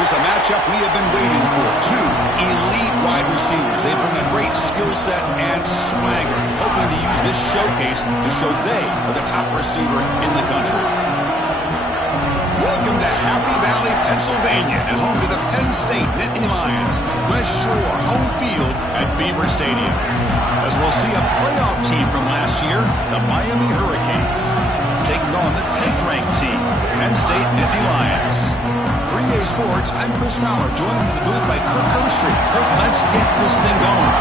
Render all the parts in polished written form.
This is a matchup we have been waiting for. Two elite wide receivers. They bring a great skill set and swagger, hoping to use this showcase to show they are the top receiver in the country. Welcome to Happy Valley, Pennsylvania, and home to the Penn State Nittany Lions. West Shore home field at Beaver Stadium. As we'll see a playoff team from last year, the Miami Hurricanes, taking on the 10th-ranked team, Penn State Nittany Lions. For EA Sports, I'm Chris Fowler, joined in the booth by Kirk Herbstreit. Kirk, let's get this thing going.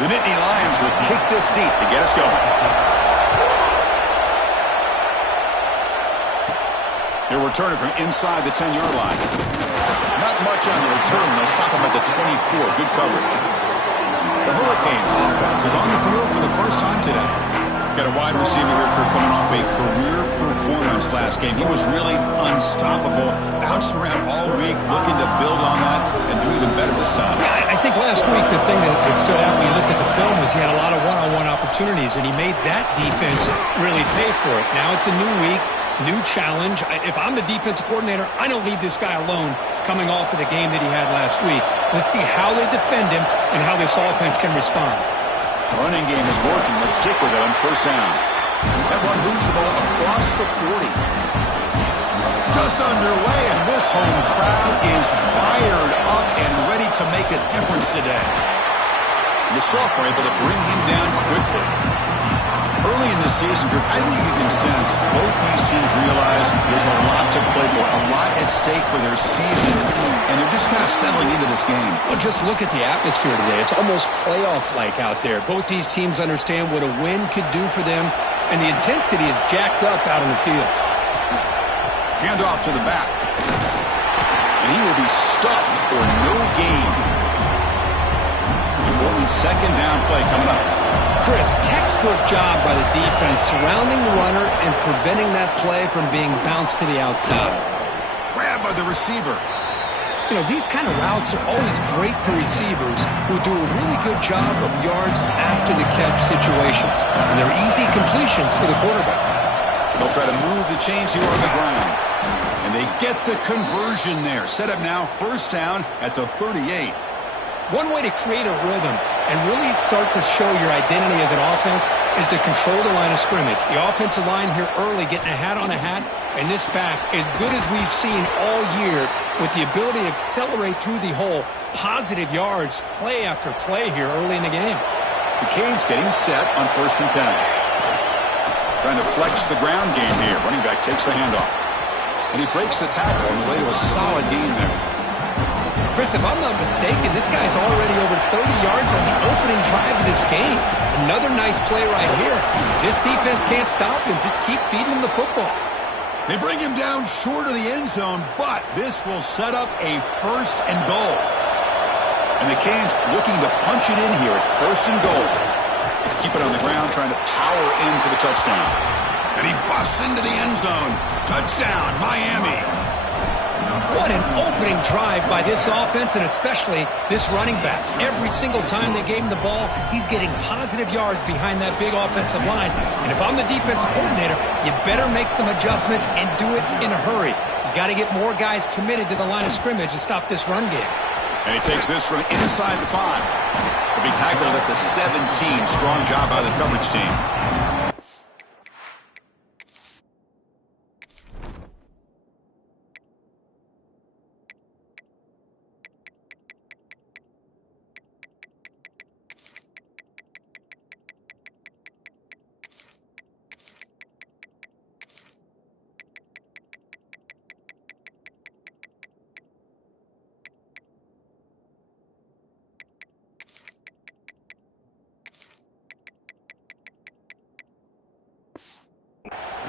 The Nittany Lions will kick this deep to get us going. They're returning from inside the 10-yard line. Not much on the return. They'll stop them at the 24. Good coverage. The Hurricanes offense is on the field for the first time today. Got a wide receiver here, Kirk, coming off a career performance last game. He was really unstoppable, bouncing around all week, looking to build on that and do even better this time. Yeah, I think last week the thing that stood out when you looked at the film was he had a lot of one-on-one opportunities, and he made that defense really pay for it. Now it's a new week, new challenge. If I'm the defensive coordinator, I don't leave this guy alone coming off of the game that he had last week. Let's see how they defend him and how this offense can respond. Running game is working. Let's stick with it on first down. That one moves the ball across the 40. Just underway, and this home crowd is fired up and ready to make a difference today. The sophomore able to bring him down quickly. Early in this season, group, I think you can sense both these teams realize there's a lot to play for, a lot at stake for their seasons, and they're just kind of settling into this game. Well, just look at the atmosphere today. It's almost playoff-like out there. Both these teams understand what a win could do for them, and the intensity is jacked up out on the field. Hand off to the back. And he will be stuffed for no gain. Important second down play coming up. Chris, textbook job by the defense surrounding the runner and preventing that play from being bounced to the outside. Grab by the receiver. You know, these kind of routes are always great for receivers who do a really good job of yards after the catch situations. And they're easy completions for the quarterback. They'll try to move the chains here on the ground. And they get the conversion there. Set up now, first down at the 38. One way to create a rhythm and really start to show your identity as an offense is to control the line of scrimmage. The offensive line here early getting a hat on a hat, and this back as good as we've seen all year with the ability to accelerate through the hole. Positive yards, play after play here early in the game. The Canes getting set on first and 10. Trying to flex the ground game here. Running back takes the handoff. And he breaks the tackle on the way to a solid gain there. Chris, if I'm not mistaken, this guy's already over 30 yards on the opening drive of this game. Another nice play right here. This defense can't stop him. Just keep feeding him the football. They bring him down short of the end zone, but this will set up a first and goal. And the Canes looking to punch it in here. It's first and goal. Keep it on the ground, trying to power in for the touchdown. And he busts into the end zone. Touchdown, Miami. What an opening drive by this offense, and especially this running back. Every single time they gave him the ball, he's getting positive yards behind that big offensive line. And if I'm the defensive coordinator, you better make some adjustments and do it in a hurry. You got to get more guys committed to the line of scrimmage to stop this run game. And he takes this from inside the 5. He'll be tackled at the 17. Strong job by the coverage team.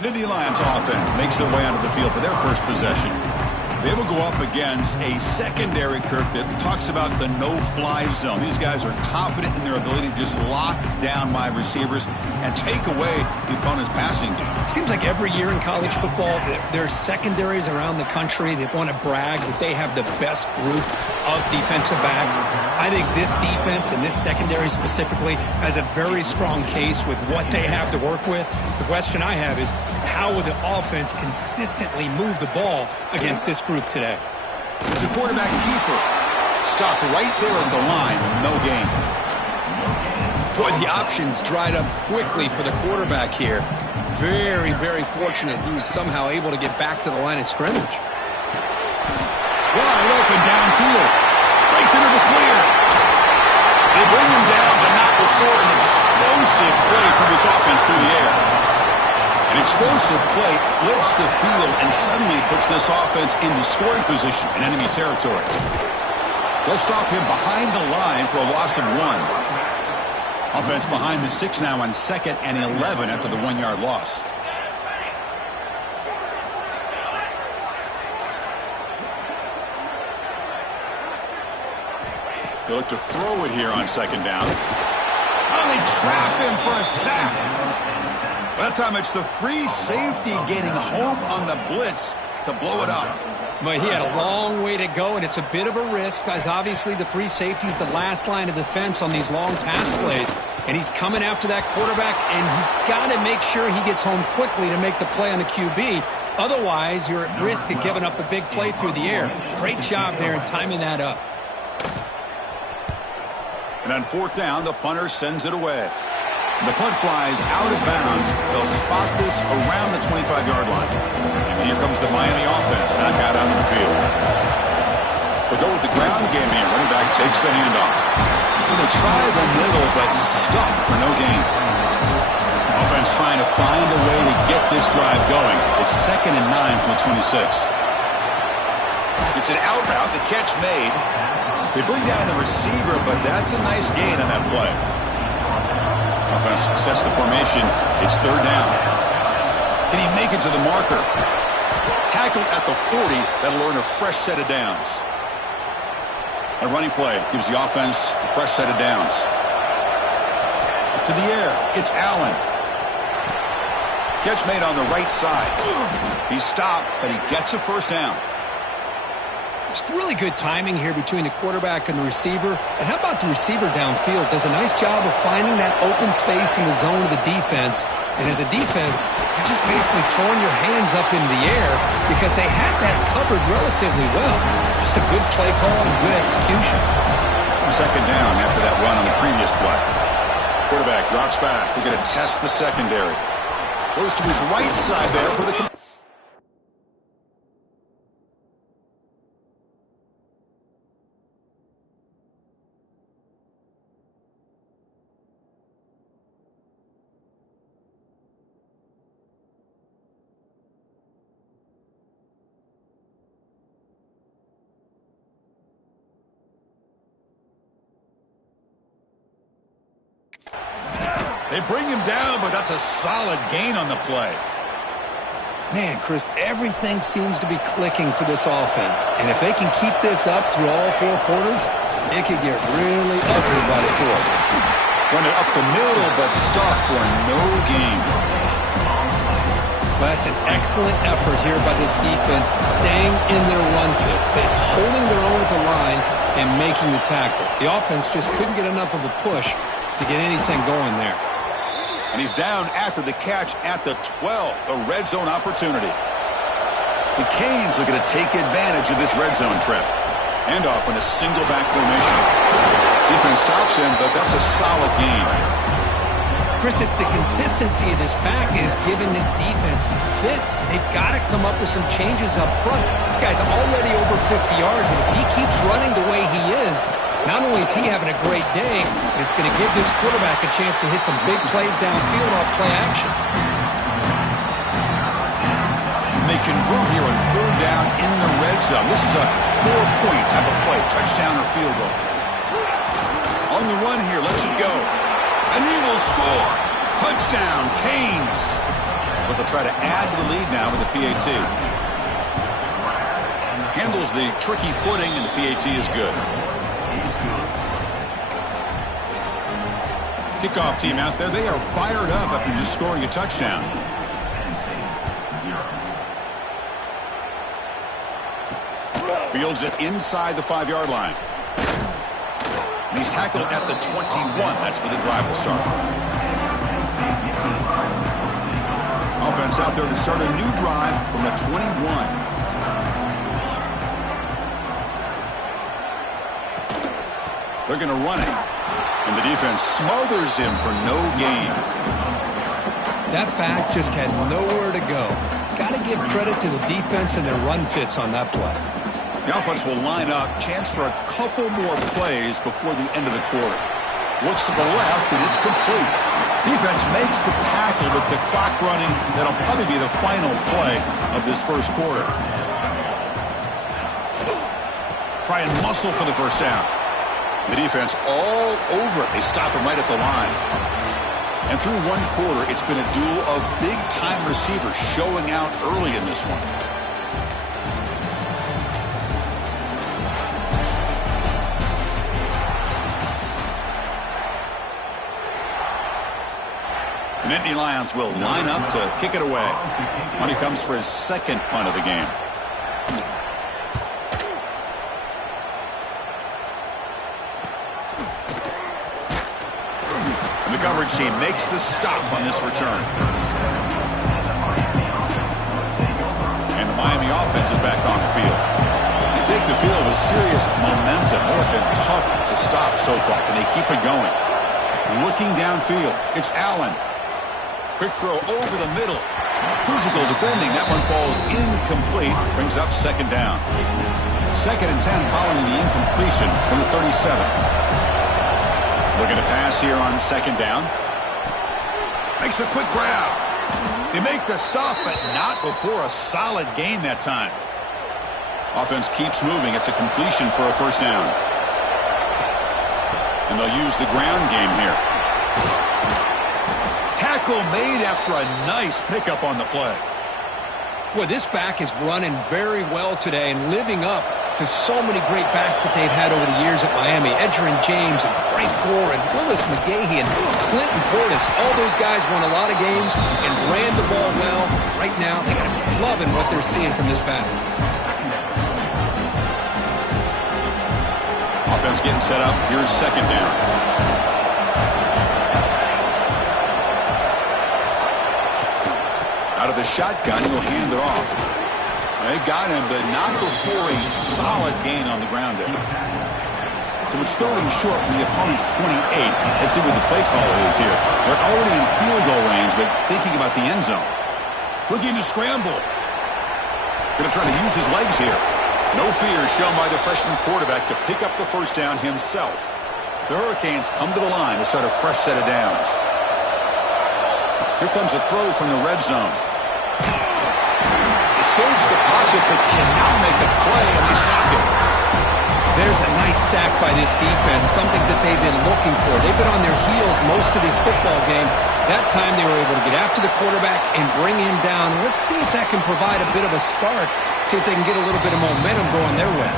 Nittany Lions offense makes their way onto the field for their first possession. They will go up against a secondary, Kirk, that talks about the no-fly zone. These guys are confident in their ability to just lock down wide receivers and take away the opponent's passing game. Seems like every year in college football, there are secondaries around the country that want to brag that they have the best group of defensive backs. I think this defense and this secondary specifically has a very strong case with what they have to work with. The question I have is, how will the offense consistently move the ball against this group today? It's a quarterback keeper. Stopped right there at the line. No gain. Boy, the options dried up quickly for the quarterback here. Very, very fortunate he was somehow able to get back to the line of scrimmage. Wide open downfield. Breaks into the clear. They bring him down, but not before an explosive play from this offense through the air. An explosive play flips the field and suddenly puts this offense into scoring position in enemy territory. They'll stop him behind the line for a loss of 1. Offense behind the 6 now on 2nd and 11 after the 1-yard loss. They look to throw it here on 2nd down. Oh, they trap him for a sack. By that time, it's the free safety getting home on the blitz to blow it up. But he had a long way to go, and it's a bit of a risk, because obviously the free safety is the last line of defense on these long pass plays. And he's coming after that quarterback, and he's got to make sure he gets home quickly to make the play on the QB. Otherwise, you're at risk of giving up a big play through the air. Great job there in timing that up. And on 4th down, the punter sends it away. The punt flies out of bounds. They'll spot this around the 25-yard line. And here comes the Miami offense back out onto the field. They'll go with the ground game here. Running back takes the handoff. And they try the middle, but stuffed for no gain. Offense trying to find a way to get this drive going. It's 2nd and 9 from the 26. It's an out route. The catch made. They bring down the receiver, but that's a nice gain on that play. Offense sets the formation. It's 3rd down. Can he make it to the marker? Tackled at the 40. That'll earn a fresh set of downs. A running play gives the offense a fresh set of downs. To the air. It's Allen. Catch made on the right side. He's stopped, but he gets a 1st down. It's really good timing here between the quarterback and the receiver. And how about the receiver downfield? Does a nice job of finding that open space in the zone of the defense. And as a defense, you're just basically throwing your hands up into the air because they had that covered relatively well. Just a good play call and good execution. 2nd down after that run on the previous play. Quarterback drops back. They're going to test the secondary. Goes to his right side there for the... They bring him down, but that's a solid gain on the play. Man, Chris, everything seems to be clicking for this offense. And if they can keep this up through all 4 quarters, it could get really ugly by the 4th. Run it up the middle, but stuffed for no gain. Well, that's an excellent effort here by this defense, staying in their run fits. They're holding their own at the line and making the tackle. The offense just couldn't get enough of a push to get anything going there. And he's down after the catch at the 12, a red zone opportunity. The Canes are going to take advantage of this red zone trip. Handoff in a single back formation. Defense stops him, but that's a solid gain. Chris, it's the consistency of this back is giving this defense fits. They've got to come up with some changes up front. This guy's already over 50 yards, and if he keeps running the way he is, not only is he having a great day, it's going to give this quarterback a chance to hit some big plays downfield off play action. And they convert here on 3rd down in the red zone. This is a 4-point type of play, touchdown or field goal. On the run here, lets it go. And he will score. Touchdown, Canes. But they'll try to add to the lead now with the PAT. Handles the tricky footing, and the PAT is good. Kickoff team out there, they are fired up after just scoring a touchdown. Fields it inside the 5-yard line. And he's tackled at the 21. That's where the drive will start. Offense out there to start a new drive from the 21. They're going to run it. And the defense smothers him for no gain. That back just had nowhere to go. Got to give credit to the defense and their run fits on that play. The offense will line up. Chance for a couple more plays before the end of the quarter. Looks to the left, and it's complete. Defense makes the tackle with the clock running. That'll probably be the final play of this first quarter. Try and muscle for the first down. The defense all over it. They stop him right at the line. And through one quarter, it's been a duel of big-time receivers showing out early in this one. The Nittany Lions will line up to kick it away. Money comes for his second punt of the game. And the coverage team makes the stop on this return. And the Miami offense is back on the field. They take the field with serious momentum. They have been tough to stop so far, and they keep it going. Looking downfield, it's Allen. Quick throw over the middle. Physical defending. That one falls incomplete. Brings up second down. 2nd and 10 following the incompletion from the 37. Looking to pass here on second down. Makes a quick grab. They make the stop, but not before a solid gain that time. Offense keeps moving. It's a completion for a first down. And they'll use the ground game here. Tackle made after a nice pickup on the play. Boy, this back is running very well today and living up to so many great backs that they've had over the years at Miami. Edgerrin James and Frank Gore and Willis McGahee and Clinton Portis. All those guys won a lot of games and ran the ball well. Right now, they got to be loving what they're seeing from this back. Offense getting set up. Here's second down. Out of the shotgun, he'll hand it off. They got him, but not before a solid gain on the ground there. So it's 3rd and short from the opponent's 28. Let's see what the play call is here. They're already in field goal range, but thinking about the end zone. Looking to scramble. Going to try to use his legs here. No fear shown by the freshman quarterback to pick up the first down himself. The Hurricanes come to the line to start a fresh set of downs. Here comes a throw from the red zone. Escapes the pocket, but cannot make a play, and they sack it. There's a nice sack by this defense, something that they've been looking for. They've been on their heels most of this football game. That time they were able to get after the quarterback and bring him down. Let's see if that can provide a bit of a spark, see if they can get a little bit of momentum going their way.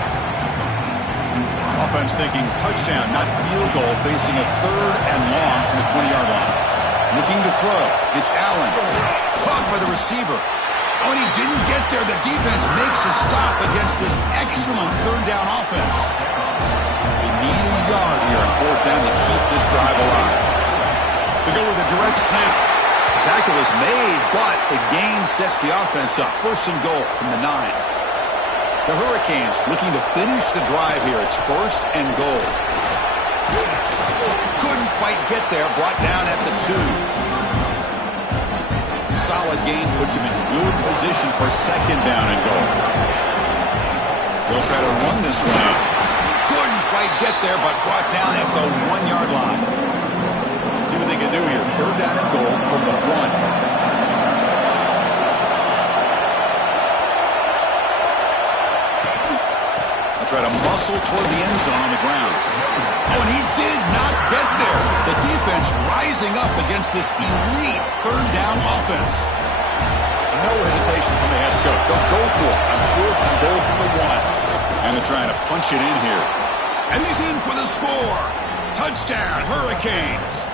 Offense thinking touchdown, not field goal, facing a 3rd and long from the 20-yard line. Looking to throw. It's Allen. Caught by the receiver. When he didn't get there, the defense makes a stop against this excellent 3rd down offense. They need a yard here on 4th down to keep this drive alive. They go with a direct snap. The tackle is made, but the gain sets the offense up. 1st and goal from the 9. The Hurricanes looking to finish the drive here. It's 1st and goal. Couldn't quite get there. Brought down at the 2. Solid gain puts him in good position for 2nd down and goal. They'll try to run this one out. Couldn't quite get there, but brought down at the 1-yard line. Let's see what they can do here. 3rd down and goal from the 1. Try to muscle toward the end zone on the ground. Oh, and he did not get there. The defense rising up against this elite 3rd down offense. No hesitation from the head coach. They'll go for it on 4th and goal from the 1. And they're trying to punch it in here. And he's in for the score. Touchdown, Hurricanes.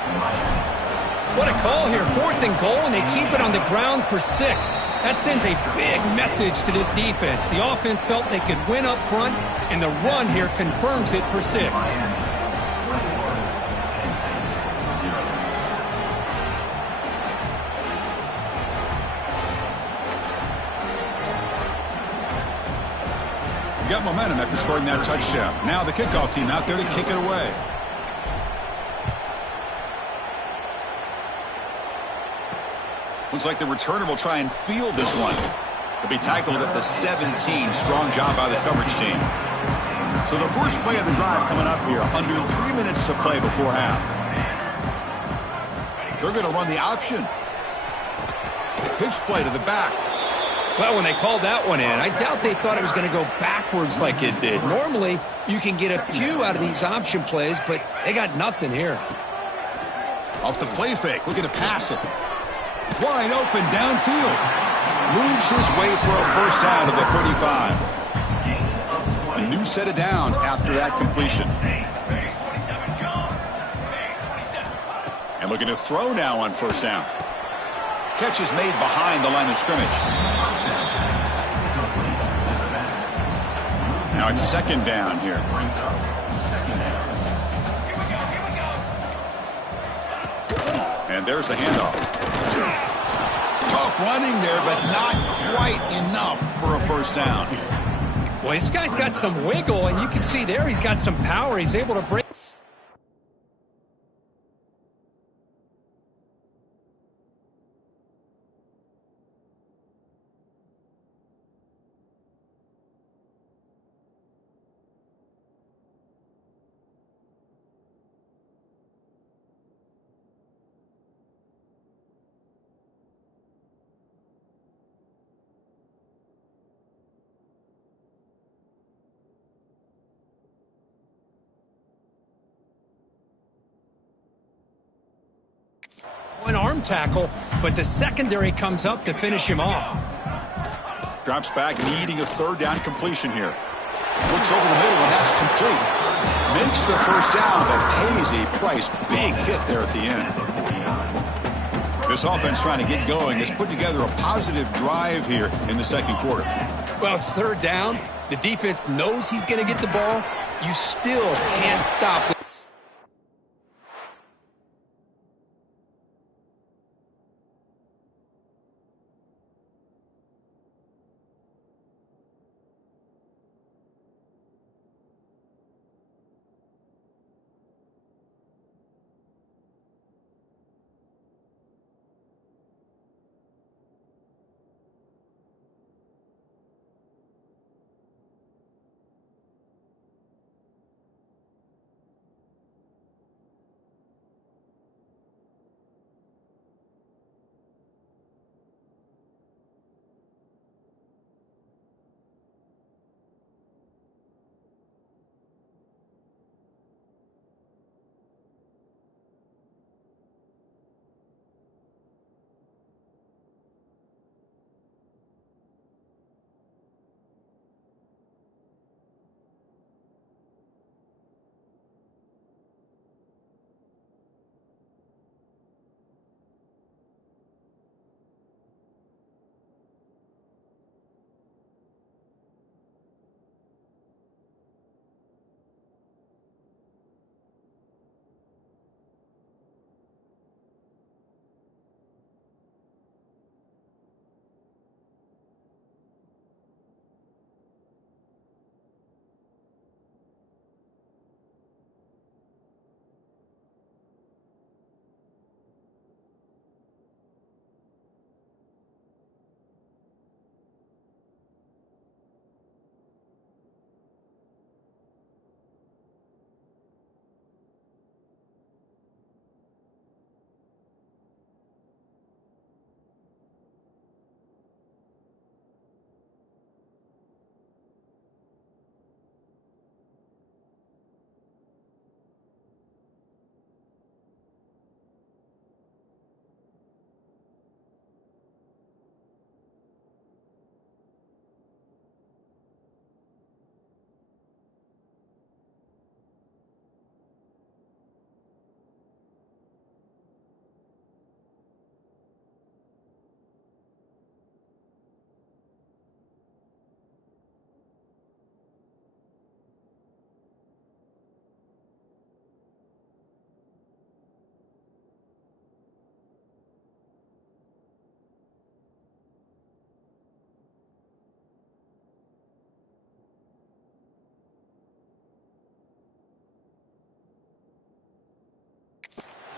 What a call here. 4th and goal, and they keep it on the ground for 6. That sends a big message to this defense. The offense felt they could win up front, and the run here confirms it for 6. Got momentum after scoring that touchdown. Now the kickoff team out there to kick it away. Looks like the returner will try and field this one. He'll be tackled at the 17. Strong job by the coverage team. So the first play of the drive coming up here. Under 3 minutes to play before half. They're going to run the option. Pitch play to the back. Well, when they called that one in, I doubt they thought it was going to go backwards like it did. Normally, you can get a few out of these option plays, but they got nothing here. Off the play fake, looking to pass it. Wide open downfield. Moves his way for a first down to the 35. A new set of downs after that completion. And looking to throw now on first down. Catch is made behind the line of scrimmage. Now it's second down here. And there's the handoff. Tough running there, but not quite enough for a first down. Well, this guy's got some wiggle, and you can see there he's got some power. He's able to break. One arm tackle, but the secondary comes up to finish him off. Drops back, needing a third down completion here. Looks over the middle, and that's complete. Makes the first down, but pays a price. Big hit there at the end. This offense trying to get going has put together a positive drive here in the second quarter. Well, it's third down. The defense knows he's going to get the ball. You still can't stop it.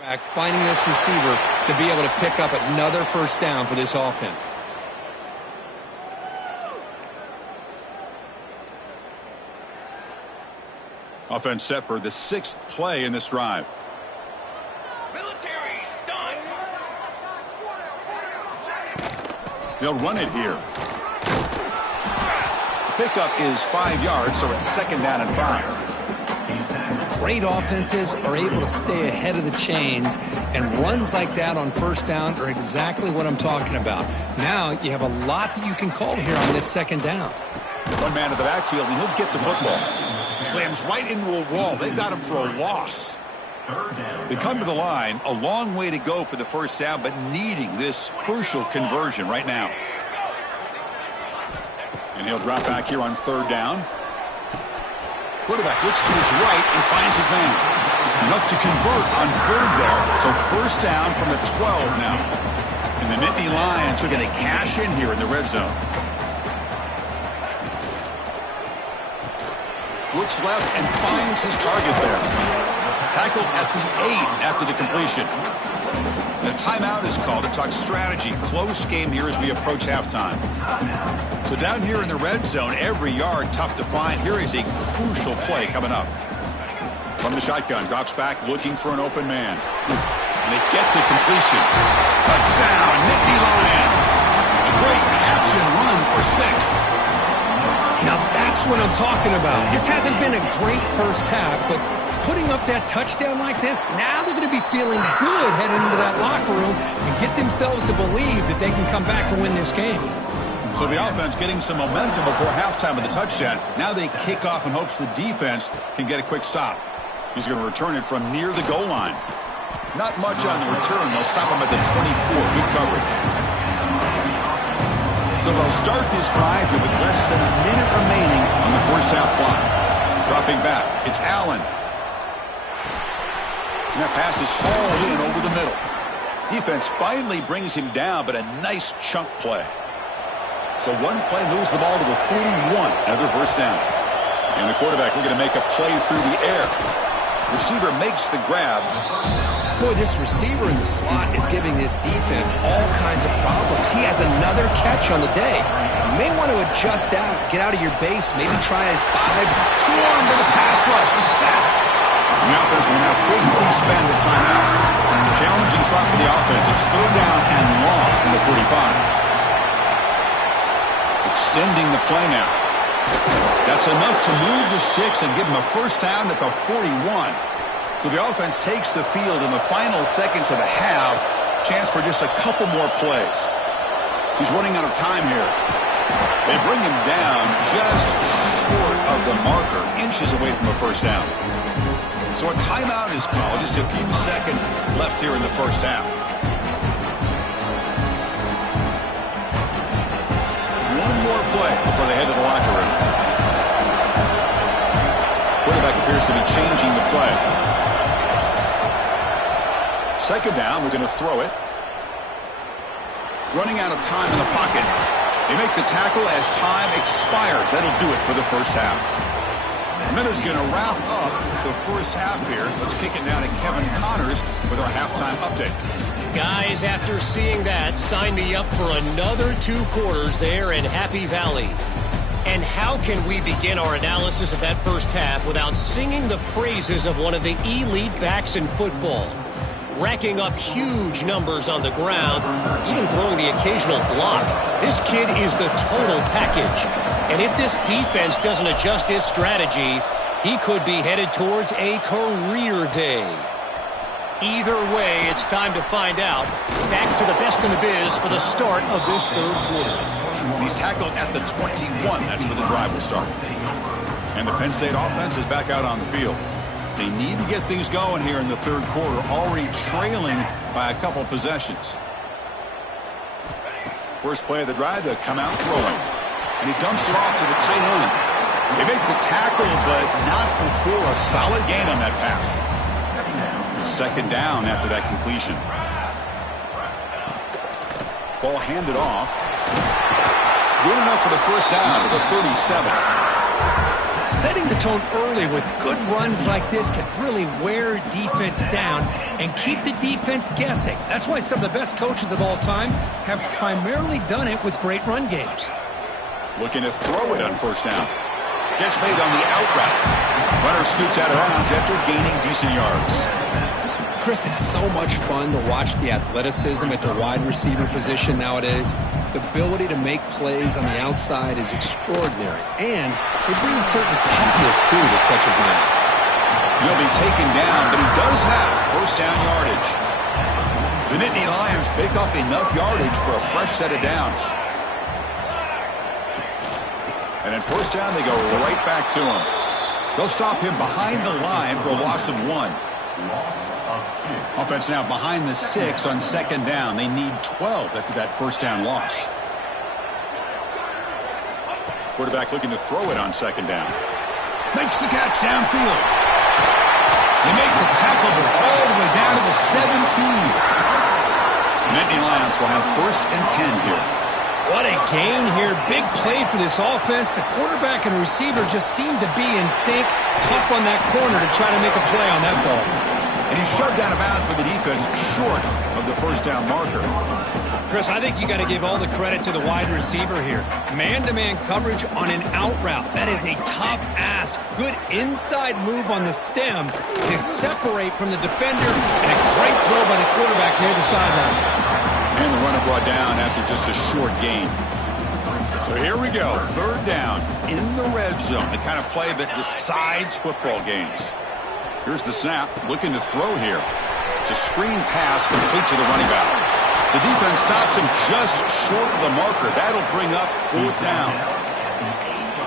Finding this receiver to be able to pick up another first down for this offense. Offense set for the 6th play in this drive. Military stunt. They'll run it here. Pickup is 5 yards, so it's 2nd down and 5. Great offenses are able to stay ahead of the chains, and runs like that on first down are exactly what I'm talking about. Now you have a lot that you can call here on this 2nd down. One man to the backfield, and he'll get the football. Slams right into a wall. They've got him for a loss. They come to the line, a long way to go for the first down, but needing this crucial conversion right now. And he'll drop back here on 3rd down. Quarterback looks to his right and finds his man. Enough to convert on 3rd there. So first down from the 12 now. And the Nittany Lions are going to cash in here in the red zone. Looks left and finds his target there. Tackled at the 8 after the completion. The timeout is called to talk strategy. Close game here as we approach halftime. So down here in the red zone, every yard tough to find. Here is a crucial play coming up. From the shotgun, drops back looking for an open man. And they get the completion. Touchdown, Nittany Lions. A great catch and run for 6. Now that's what I'm talking about. This hasn't been a great first half, but putting up that touchdown like this, now they're going to be feeling good heading into that locker room and get themselves to believe that they can come back and win this game. So the offense getting some momentum before halftime with the touchdown. Now they kick off in hopes the defense can get a quick stop. He's going to return it from near the goal line. Not much on the return. They'll stop him at the 24. Good coverage. So they'll start this drive here with less than a minute remaining on the first half clock. Dropping back, it's Allen. And that pass is hauled in over the middle. Defense finally brings him down, but a nice chunk play. So one play moves the ball to the 41. Another first down. And the quarterback looking to make a play through the air. Receiver makes the grab. Boy, this receiver in the slot is giving this defense all kinds of problems. He has another catch on the day. You may want to adjust out, get out of your base, maybe try a 5. Swarm to the pass rush. He's set. The offense will now quickly spend the timeout. Challenging spot for the offense. It's 3rd down and long in the 45. Extending the play now. That's enough to move the sticks and give them a first down at the 41. So the offense takes the field in the final seconds of the half. Chance for just a couple more plays. He's running out of time here. They bring him down just short of the marker, inches away from a first down. So a timeout is called. Just a few seconds left here in the first half. One more play before they head to the locker room. Quarterback appears to be changing the play. 2nd down, we're going to throw it. Running out of time in the pocket. They make the tackle as time expires. That'll do it for the first half. Miller's going to wrap up the first half here. Let's kick it now to Kevin Connors with our halftime update. Guys, after seeing that, sign me up for another 2 quarters there in Happy Valley. And how can we begin our analysis of that first half without singing the praises of one of the elite backs in football? Racking up huge numbers on the ground, even throwing the occasional block. This kid is the total package. And if this defense doesn't adjust its strategy, he could be headed towards a career day. Either way, it's time to find out. Back to the best in the biz for the start of this 3rd quarter. He's tackled at the 21. That's where the drive will start. And the Penn State offense is back out on the field. They need to get things going here in the 3rd quarter, already trailing by a couple possessions. First play of the drive, they'll come out throwing. And he dumps it off to the tight end. They make the tackle, but not fulfill a solid gain on that pass. 2nd down after that completion. Ball handed off. Good enough for the first down to the 37. Setting the tone early with good runs like this can really wear defense down and keep the defense guessing. That's why some of the best coaches of all time have primarily done it with great run games. Looking to throw it on first down. Catch made on the out route. Runner scoots out of bounds after gaining decent yards. Chris, it's so much fun to watch the athleticism at the wide receiver position nowadays. The ability to make plays on the outside is extraordinary. And they bring a certain toughness, too, that catches my eye. He'll be taken down, but he does have first down yardage. The Nittany Lions pick up enough yardage for a fresh set of downs. And at first down, they go right back to him. They'll stop him behind the line for a loss of 1. Offense now behind the 6 on second down. They need 12 after that first down loss. Quarterback looking to throw it on second down. Makes the catch downfield. They make the tackle, but all the way down to the 17. Nittany Lions will have first and 10 here. What a gain here. Big play for this offense. The quarterback and receiver just seem to be in sync. Tough on that corner to try to make a play on that ball. And he's shoved out of bounds by the defense short of the first down marker. Chris, I think you got to give all the credit to the wide receiver here. Man-to-man coverage on an out route. That is a tough ask. Good inside move on the stem to separate from the defender, and a great throw by the quarterback near the sideline. And the runner brought down after just a short gain. So here we go. Third down in the red zone. The kind of play that decides football games. Here's the snap. Looking to throw here. It's a screen pass complete to the running back. The defense stops him just short of the marker. That'll bring up fourth down.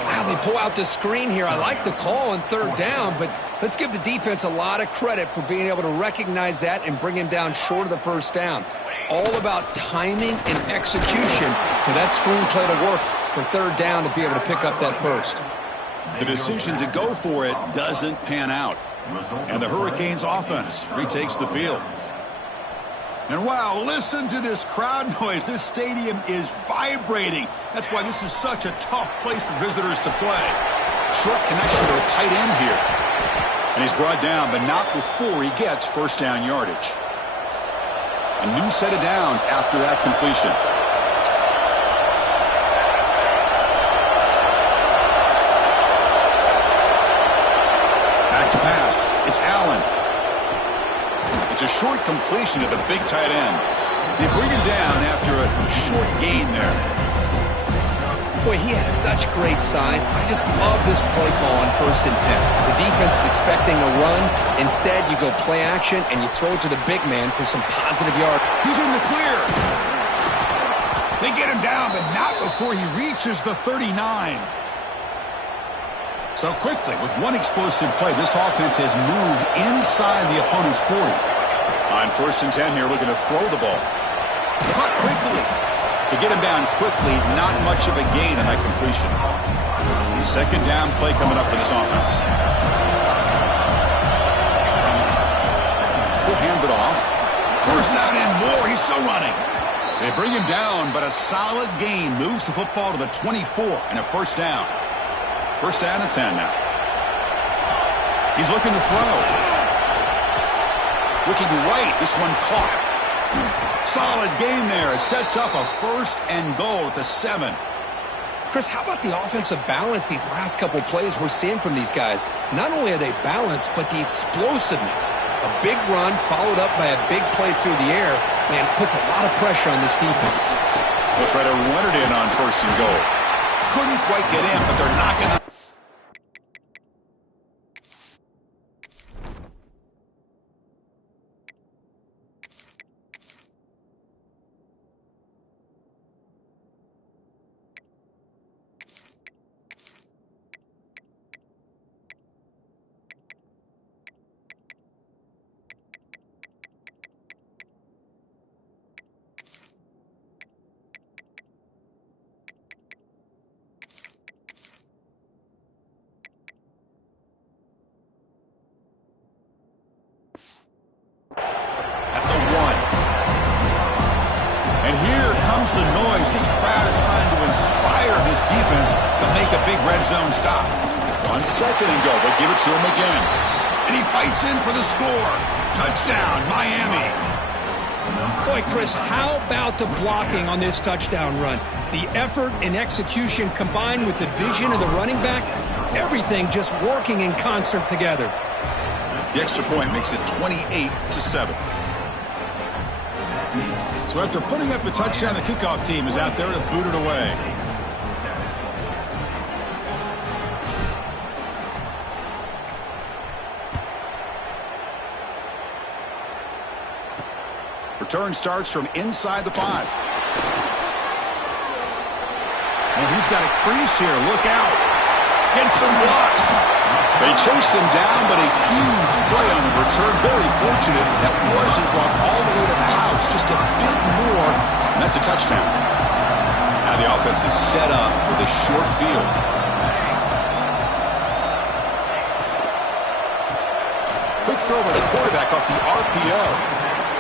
Wow, they pull out the screen here. I like the call on third down, but let's give the defense a lot of credit for being able to recognize that and bring him down short of the first down. It's all about timing and execution for that screen play to work for third down to be able to pick up that first. The decision to go for it doesn't pan out. And the Hurricanes offense retakes the field. And wow, listen to this crowd noise. This stadium is vibrating. That's why this is such a tough place for visitors to play. Short connection to the tight end here. And he's brought down, but not before he gets first down yardage. A new set of downs after that completion. Back to pass. It's Allen. It's a short completion to the big tight end. They bring him down after a short gain there. Boy, he has such great size. I just love this play call on first and 10. The defense is expecting a run. Instead, you go play action, and you throw it to the big man for some positive yards. He's in the clear. They get him down, but not before he reaches the 39. So quickly, with one explosive play, this offense has moved inside the opponent's 40. On first and 10 here, looking to throw the ball. Caught quickly. To get him down quickly, not much of a gain on that completion. Second down play coming up for this offense. He'll hand it off. First down and more. He's still running. They bring him down, but a solid gain moves the football to the 24 and a first down. First down and 10 now. He's looking to throw. Looking right. This one caught. Solid gain there. It sets up a first and goal at the 7. Chris, how about the offensive balance these last couple plays we're seeing from these guys? Not only are they balanced, but the explosiveness. A big run followed up by a big play through the air, man, puts a lot of pressure on this defense. They'll try to run it in on first and goal. Couldn't quite get in, but they're knocking out. The noise. This crowd is trying to inspire this defense to make a big red zone stop. On second and go, they'll give it to him again. And he fights in for the score. Touchdown, Miami. Boy, Chris, how about the blocking on this touchdown run? The effort and execution combined with the vision of the running back, everything just working in concert together. The extra point makes it 28-7. So after putting up a touchdown, the kickoff team is out there to boot it away. Return starts from inside the 5. And he's got a crease here. Look out. Gets some blocks. They chase him down, but a huge play on the return. Very fortunate that wasn't brought all the way to the house. Just a bit more, and that's a touchdown. Now the offense is set up with a short field. Quick throw by the quarterback off the RPO.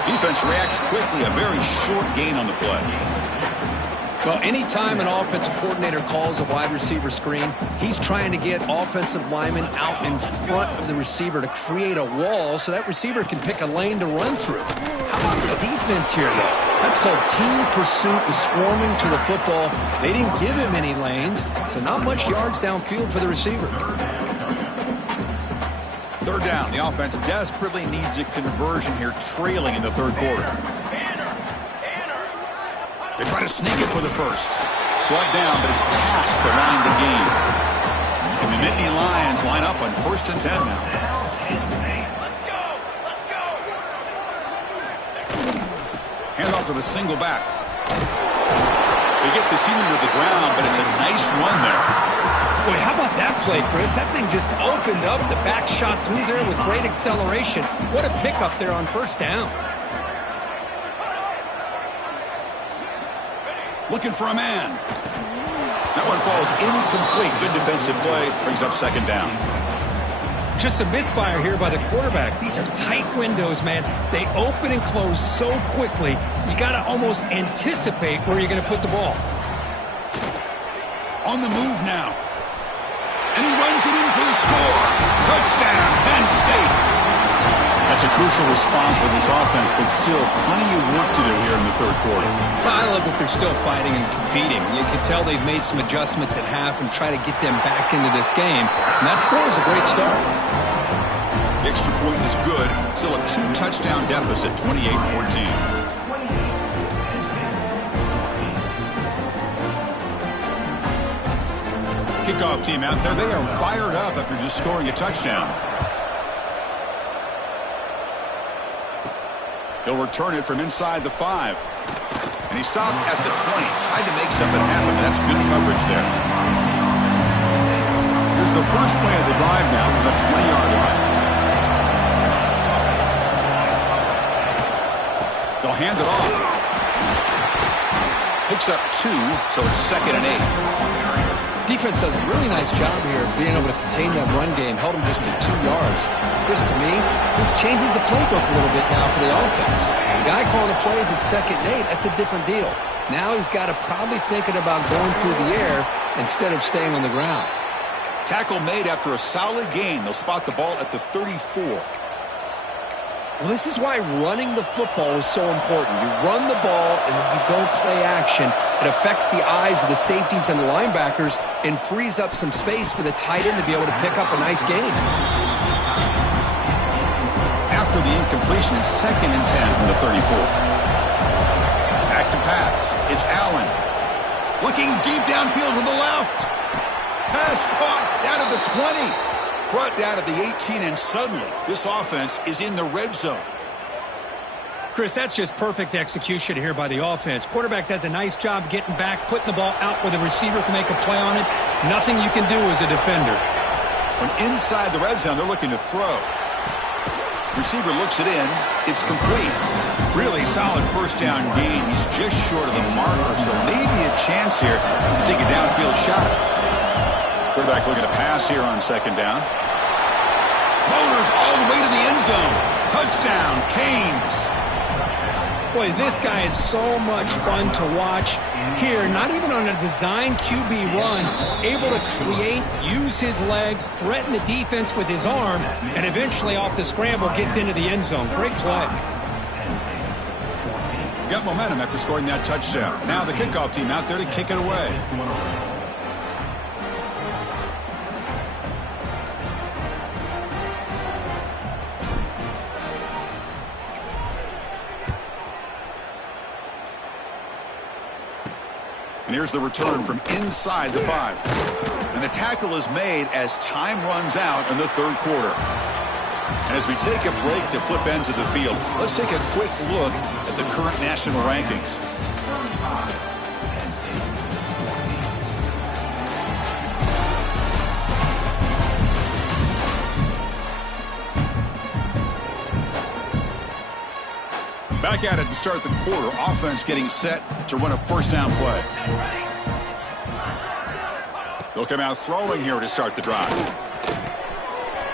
Defense reacts quickly, a very short gain on the play. Well, anytime an offensive coordinator calls a wide receiver screen, he's trying to get offensive linemen out in front of the receiver to create a wall so that receiver can pick a lane to run through. How about the defense here, though? That's called team pursuit and swarming to the football. They didn't give him any lanes, so not much yards downfield for the receiver. Third down. The offense desperately needs a conversion here, trailing in the third quarter. They try to sneak it for the first. Brought down, but it's past the line to gain. And the Nittany Lions line up on 1st and 10 now. Hand off to the single back. They get the seam to the ground, but it's a nice run there. Boy, how about that play, Chris? That thing just opened up. The back shot through there with great acceleration. What a pickup there on first down. Looking for a man. That one falls incomplete. Good defensive play. Brings up second down. Just a misfire here by the quarterback. These are tight windows, man. They open and close so quickly. You got to almost anticipate where you're going to put the ball. On the move now. And he runs it in for the score. Touchdown, Penn State. That's a crucial response for this offense, but still plenty of work to do here in the third quarter. Well, I love that they're still fighting and competing. You can tell they've made some adjustments at half and try to get them back into this game. And that score is a great start. The extra point is good. Still a 2-touchdown deficit, 28-14. Kickoff team out there. They are fired up after just scoring a touchdown. He'll return it from inside the 5. And he stopped at the 20. Tried to make something happen. That's good coverage there. Here's the first play of the drive now from the 20-yard line. They'll hand it off. Picks up 2, so it's 2nd and 8. Defense does a really nice job here of being able to contain that run game. Held him just to 2 yards. Chris, to me, this changes the playbook a little bit now for the offense. The guy calling the plays at 2nd and 8, that's a different deal. Now he's got to probably thinking about going through the air instead of staying on the ground. Tackle made after a solid gain. They'll spot the ball at the 34. Well, this is why running the football is so important. You run the ball, and then you go play action. It affects the eyes of the safeties and the linebackers and frees up some space for the tight end to be able to pick up a nice gain. After the incompletion, it's 2nd and 10 from the 34. Back to pass. It's Allen. Looking deep downfield to the left. Pass caught down at the 20. Brought down at the 18, and suddenly this offense is in the red zone. Chris, that's just perfect execution here by the offense. Quarterback does a nice job getting back, putting the ball out where the receiver can make a play on it. Nothing you can do as a defender. From inside the red zone, they're looking to throw. Receiver looks it in. It's complete. Really solid first down gain. He's just short of the marker, so maybe a chance here to take a downfield shot. Quarterback looking to pass here on 2nd down. Motors all the way to the end zone. Touchdown, Canes. Boy, this guy is so much fun to watch. Here, not even on a design QB run, able to create, use his legs, threaten the defense with his arm, and eventually off the scramble gets into the end zone. Great play. Got momentum after scoring that touchdown. Now the kickoff team out there to kick it away. And here's the return from inside the 5. And the tackle is made as time runs out in the third quarter. And as we take a break to flip ends of the field, let's take a quick look at the current national rankings. Back at it to start the quarter. Offense getting set to run a first down play. They'll come out throwing here to start the drive.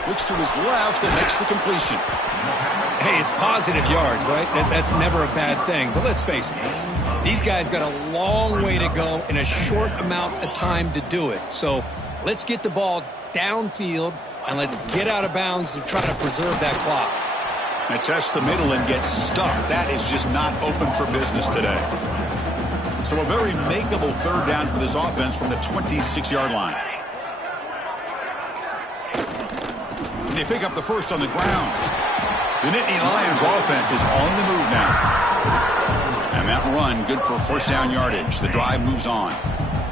Looks to his left and makes the completion. Hey, it's positive yards, right? That's never a bad thing. But let's face it, these guys got a long way to go in a short amount of time to do it. So let's get the ball downfield and let's get out of bounds to try to preserve that clock. And test the middle and get stuck. That is just not open for business today. So a very makeable third down for this offense from the 26-yard line. And they pick up the first on the ground. The Nittany Lions offense is on the move now. And that run good for first down yardage. The drive moves on.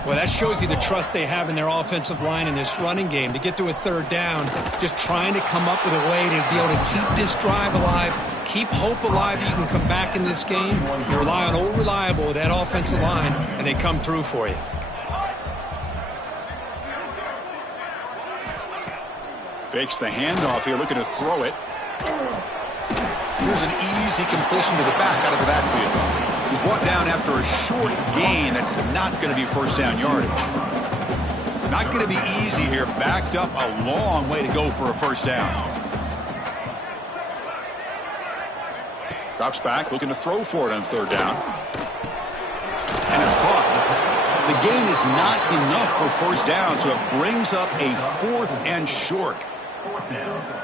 Well, that shows you the trust they have in their offensive line in this running game. To get to a third down, just trying to come up with a way to be able to keep this drive alive, keep hope alive that you can come back in this game. You rely on Old Reliable with that offensive line, and they come through for you. Fakes the handoff here, looking to throw it. Here's an easy completion to the back out of the backfield. He's brought down after a short gain. That's not going to be first down yardage. Not going to be easy here. Backed up a long way to go for a first down. Drops back, looking to throw for it on third down. And it's caught. The gain is not enough for first down, so it brings up a 4th and short.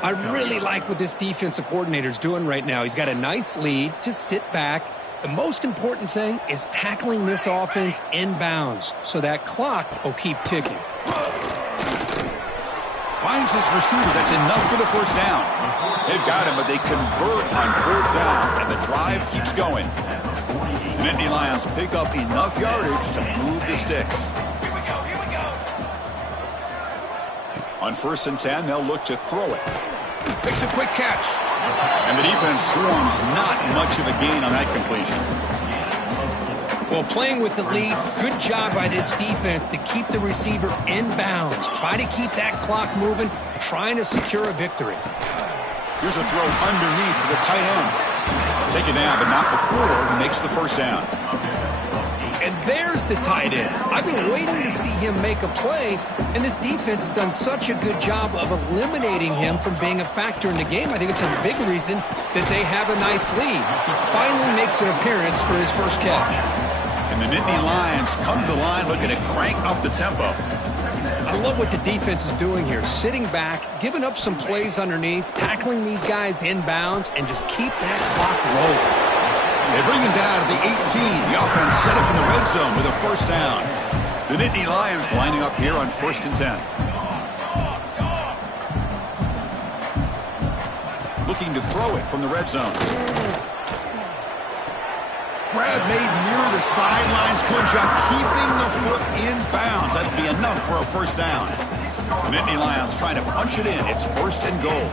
I really like what this defensive coordinator is doing right now. He's got a nice lead. Just sit back. The most important thing is tackling this offense inbounds so that clock will keep ticking. Finds his receiver. That's enough for the first down. They've got him, but they convert on 4th down, and the drive keeps going. The Nittany Lions pick up enough yardage to move the sticks. On 1st and 10, they'll look to throw it. Makes a quick catch. And the defense swarms. Not much of a gain on that completion. Well, playing with the lead, good job by this defense to keep the receiver in bounds. Try to keep that clock moving, trying to secure a victory. Here's a throw underneath to the tight end. Take it down, but not before he makes the first down. And there's the tight end. I've been waiting to see him make a play, and this defense has done such a good job of eliminating him from being a factor in the game. I think it's a big reason that they have a nice lead. He finally makes an appearance for his first catch. And the Nittany Lions come to the line looking to crank up the tempo. I love what the defense is doing here. Sitting back, giving up some plays underneath, tackling these guys inbounds, and just keep that clock rolling. They bring him down to the 18. The offense set up in the red zone with a first down. The Nittany Lions lining up here on 1st and 10. Looking to throw it from the red zone. Grab made near the sidelines. Good job keeping the foot in bounds. That'll be enough for a first down. The Nittany Lions trying to punch it in. It's 1st and goal.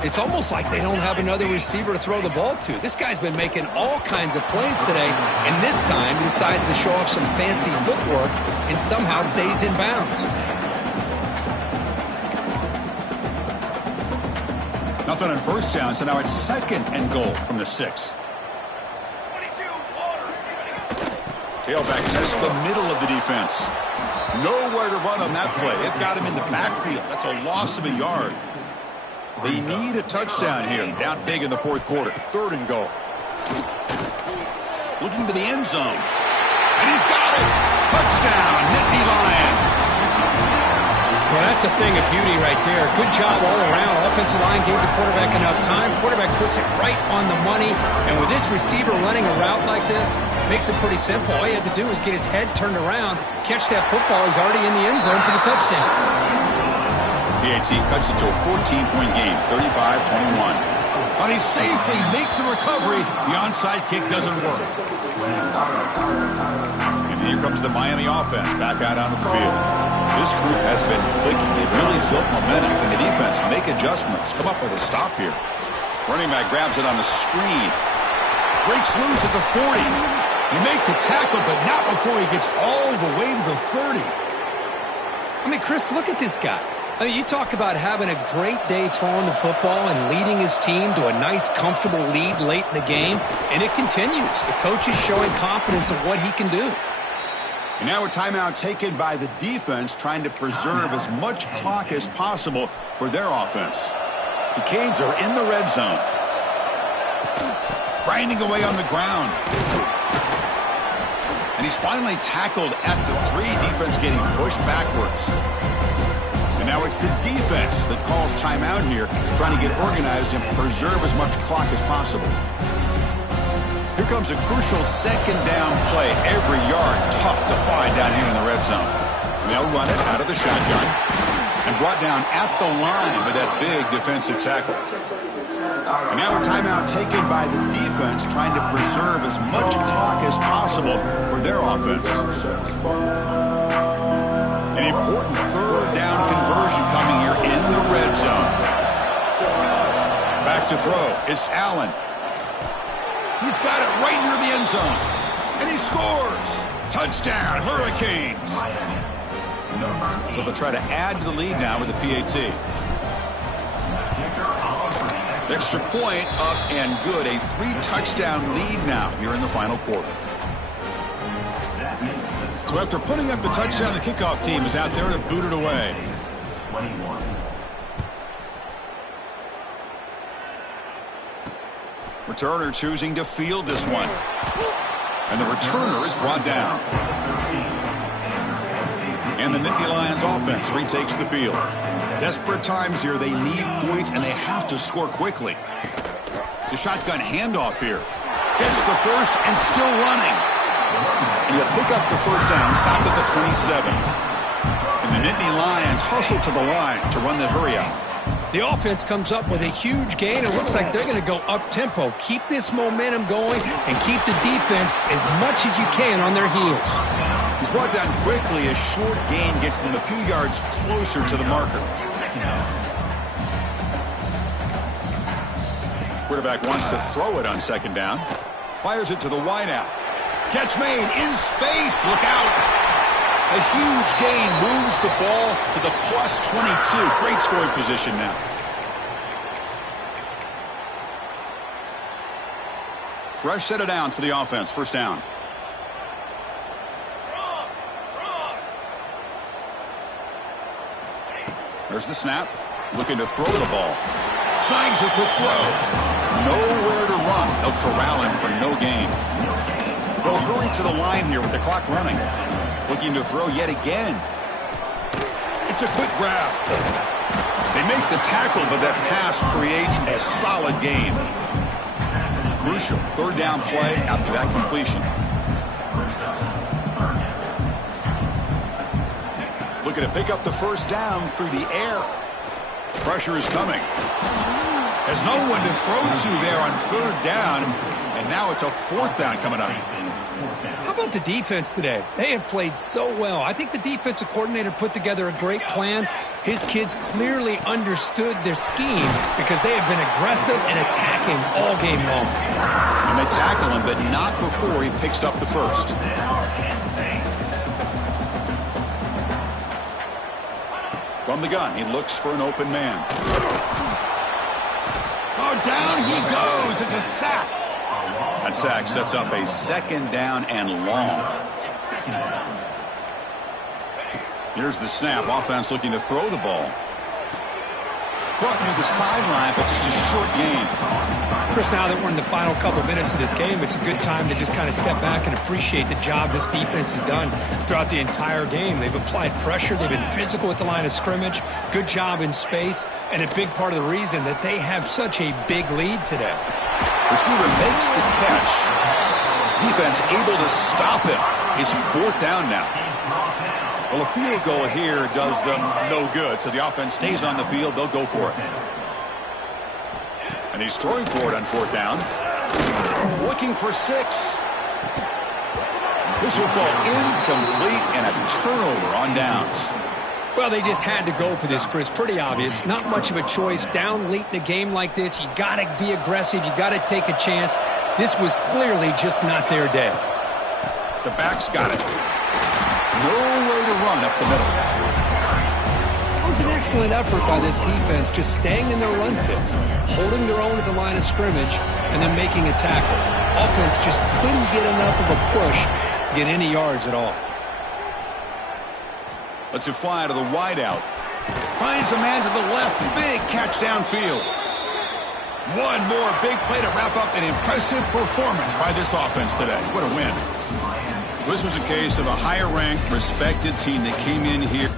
It's almost like they don't have another receiver to throw the ball to. This guy's been making all kinds of plays today, and this time he decides to show off some fancy footwork and somehow stays in bounds. Nothing on first down, so now it's 2nd and goal from the 6. Tailback tests the middle of the defense. Nowhere to run on that play. They've got him in the backfield. That's a loss of a yard. They need a touchdown here. Down big in the 4th quarter. 3rd and goal. looking to the end zone. And he's got it. Touchdown, Nittany Lions. Well, that's a thing of beauty right there. Good job all around. Offensive line gave the quarterback enough time. Quarterback puts it right on the money. And with this receiver running a route like this, makes it pretty simple. All he had to do was get his head turned around, catch that football. He's already in the end zone for the touchdown. PAT cuts it to a 14-point game, 35-21. But he safely makes the recovery. The onside kick doesn't work. And here comes the Miami offense back out onto the field. This group has been clicking. They've really built momentum. And the defense make adjustments. Come up with a stop here. Running back grabs it on the screen. Breaks loose at the 40. You make the tackle, but not before he gets all the way to the 30. I mean, Chris, look at this guy. I mean, you talk about having a great day throwing the football and leading his team to a nice, comfortable lead late in the game, and it continues. The coach is showing confidence in what he can do. And now a timeout taken by the defense, trying to preserve as much clock as possible for their offense. The Canes are in the red zone. Grinding away on the ground. And he's finally tackled at the 3. Defense getting pushed backwards. And now it's the defense that calls timeout here, trying to get organized and preserve as much clock as possible. Here comes a crucial second down play. Every yard tough to find down here in the red zone. They'll run it out of the shotgun and brought down at the line with that big defensive tackle. And now a timeout taken by the defense, trying to preserve as much clock as possible for their offense. An important third down conversion coming here in the red zone. Back to throw. It's Allen. He's got it right near the end zone. And he scores. Touchdown, Hurricanes. So they'll try to add to the lead now with the PAT. Extra point up and good. A 3-touchdown lead now here in the final quarter. So after putting up the touchdown, the kickoff team is out there to boot it away. Returner choosing to field this one. And the returner is brought down. And the Nittany Lions offense retakes the field. Desperate times here. They need points, and they have to score quickly. The shotgun handoff here. Gets the first and still running. And he'll pick up the first down, stopped at the 27. And the Nittany Lions hustle to the line to run the hurry out. The offense comes up with a huge gain. It looks like they're going to go up-tempo. Keep this momentum going and keep the defense as much as you can on their heels. He's brought down quickly. A short gain gets them a few yards closer to the marker. Quarterback wants to throw it on second down. Fires it to the wideout. Catch made in space. Look out. A huge gain moves the ball to the plus 22. Great scoring position now. Fresh set of downs for the offense. First down. There's the snap. Looking to throw the ball. Snags a quick throw. Nowhere to run. They'll corral him for no gain. They'll hurry to the line here with the clock running. Looking to throw yet again. It's a quick grab. They make the tackle, but that pass creates a solid gain. Crucial third down play after that completion. Looking to pick up the first down through the air. Pressure is coming. Has no one to throw to there on third down, and now it's a fourth down coming up. How about the defense today? They have played so well. I think the defensive coordinator put together a great plan. His kids clearly understood their scheme because they have been aggressive and attacking all game long. And they tackle him, but not before he picks up the first. From the gun, he looks for an open man. Oh, down he goes. It's a sack. That sack sets up a second down and long. Here's the snap. Offense looking to throw the ball. Caught near the sideline, but just a short gain. Chris, now that we're in the final couple minutes of this game, it's a good time to just kind of step back and appreciate the job this defense has done throughout the entire game. They've applied pressure. They've been physical at the line of scrimmage. Good job in space, and a big part of the reason that they have such a big lead today. Receiver makes the catch. Defense able to stop him. It's 4th down now. Well, a field goal here does them no good, so the offense stays on the field. They'll go for it. And he's throwing for it on 4th down. Looking for 6. This will fall incomplete and a turnover on downs. Well, they just had to go for this, Chris. Pretty obvious. Not much of a choice. Down late in the game like this, you got to be aggressive. You got to take a chance. This was clearly just not their day. The back's got it. Nowhere to run up the middle. It was an excellent effort by this defense, just staying in their run fits, holding their own at the line of scrimmage, and then making a tackle. Offense just couldn't get enough of a push to get any yards at all. Lets it fly to the wideout. Finds a man to the left. Big catch downfield. One more big play to wrap up an impressive performance by this offense today. What a win. This was a case of a higher-ranked, respected team that came in here.